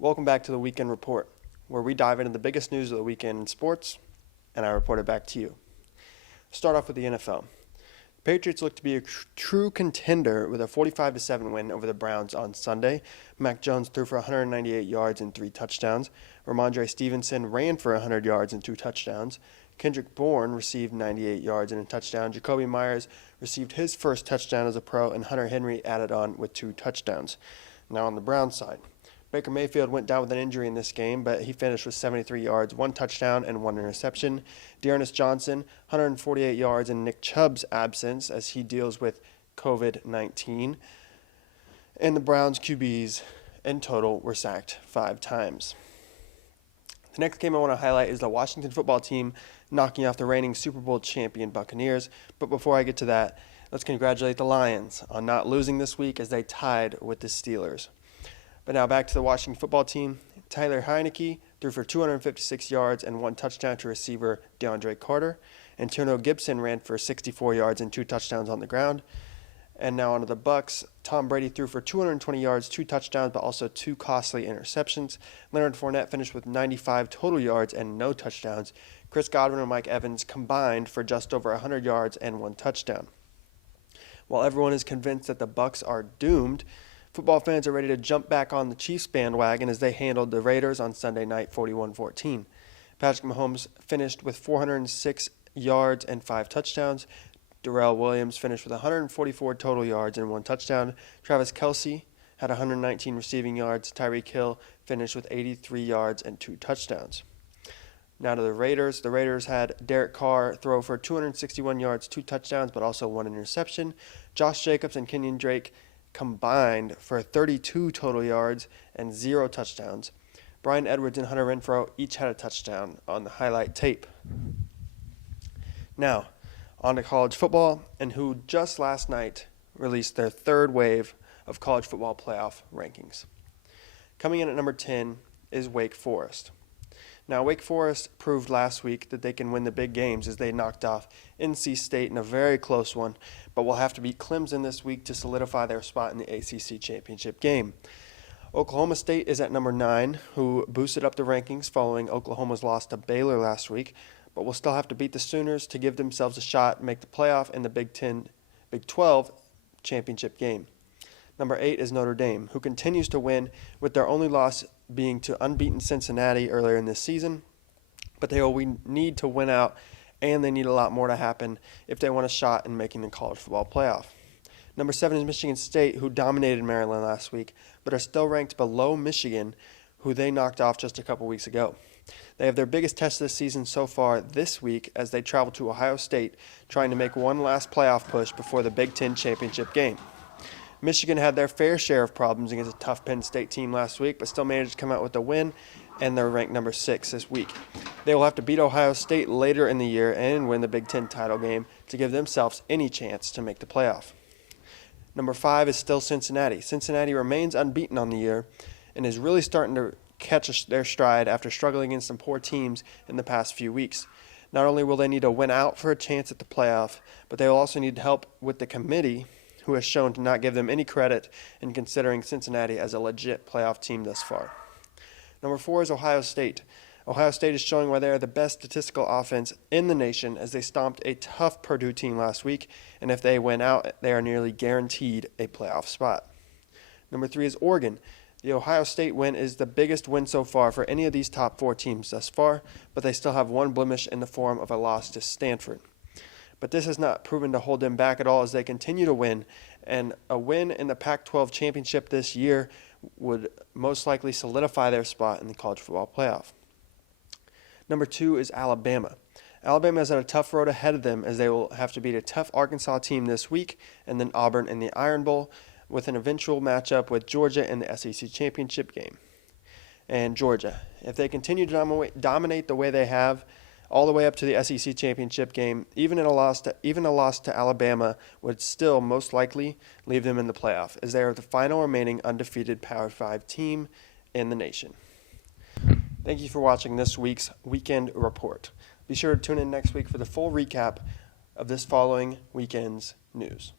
Welcome back to the Weekend Report, where we dive into the biggest news of the weekend in sports, and I report it back to you. Start off with the NFL. The Patriots look to be a true contender with a 45-7 win over the Browns on Sunday. Mac Jones threw for 198 yards and 3 touchdowns. Ramondre Stevenson ran for 100 yards and 2 touchdowns. Kendrick Bourne received 98 yards and a touchdown. Jacoby Myers received his first touchdown as a pro, and Hunter Henry added on with 2 touchdowns. Now on the Browns side, Baker Mayfield went down with an injury in this game, but he finished with 73 yards, 1 touchdown, and 1 interception. Dearness Johnson, 148 yards in Nick Chubb's absence as he deals with COVID-19. And the Browns QBs in total were sacked 5 times. The next game I want to highlight is the Washington football team knocking off the reigning Super Bowl champion Buccaneers. But before I get to that, let's congratulate the Lions on not losing this week as they tied with the Steelers. But now back to the Washington football team. Tyler Heineke threw for 256 yards and 1 touchdown to receiver DeAndre Carter. Antonio Gibson ran for 64 yards and 2 touchdowns on the ground. And now onto the Bucs. Tom Brady threw for 220 yards, 2 touchdowns, but also 2 costly interceptions. Leonard Fournette finished with 95 total yards and no touchdowns. Chris Godwin and Mike Evans combined for just over 100 yards and 1 touchdown. While everyone is convinced that the Bucs are doomed, football fans are ready to jump back on the Chiefs bandwagon as they handled the Raiders on Sunday night 41-14. Patrick Mahomes finished with 406 yards and 5 touchdowns. Darrell Williams finished with 144 total yards and 1 touchdown. Travis Kelce had 119 receiving yards. Tyreek Hill finished with 83 yards and 2 touchdowns. Now to the Raiders. The Raiders had Derek Carr throw for 261 yards, 2 touchdowns, but also 1 interception. Josh Jacobs and Kenyon Drake combined for 32 total yards and 0 touchdowns. Bryan Edwards and Hunter Renfrow each had a touchdown on the highlight tape. Now, on to college football, and who just last night released their 3rd wave of college football playoff rankings. Coming in at number 10 is Wake Forest. Now, Wake Forest proved last week that they can win the big games as they knocked off NC State in a very close one, but will have to beat Clemson this week to solidify their spot in the ACC championship game. Oklahoma State is at number 9, who boosted up the rankings following Oklahoma's loss to Baylor last week, but will still have to beat the Sooners to give themselves a shot and make the playoff in the Big 12 championship game. Number 8 is Notre Dame, who continues to win, with their only loss being to unbeaten Cincinnati earlier in this season. But they will need to win out, and they need a lot more to happen if they want a shot in making the college football playoff. Number 7 is Michigan State, who dominated Maryland last week, but are still ranked below Michigan, who they knocked off just a couple weeks ago. They have their biggest test this season so far this week as they travel to Ohio State, trying to make one last playoff push before the Big Ten championship game. Michigan had their fair share of problems against a tough Penn State team last week, but still managed to come out with a win, and they're ranked number 6 this week. They will have to beat Ohio State later in the year and win the Big Ten title game to give themselves any chance to make the playoff. Number 5 is still Cincinnati. Cincinnati remains unbeaten on the year and is really starting to catch their stride after struggling against some poor teams in the past few weeks. Not only will they need to win out for a chance at the playoff, but they will also need help with the committee, who has shown to not give them any credit in considering Cincinnati as a legit playoff team thus far. Number 4 is Ohio State. Ohio State is showing why they are the best statistical offense in the nation as they stomped a tough Purdue team last week, and if they win out, they are nearly guaranteed a playoff spot. Number 3 is Oregon. The Ohio State win is the biggest win so far for any of these top 4 teams thus far, but they still have one blemish in the form of a loss to Stanford. But this has not proven to hold them back at all as they continue to win, and a win in the Pac-12 championship this year would most likely solidify their spot in the college football playoff. Number 2 is Alabama. Alabama has had a tough road ahead of them as they will have to beat a tough Arkansas team this week and then Auburn in the Iron Bowl, with an eventual matchup with Georgia in the SEC championship game. And Georgia, if they continue to dominate the way they have, all the way up to the SEC championship game, even a loss to Alabama would still most likely leave them in the playoff, as they are the final remaining undefeated Power 5 team in the nation. Thank you for watching this week's Weekend Report. Be sure to tune in next week for the full recap of this following weekend's news.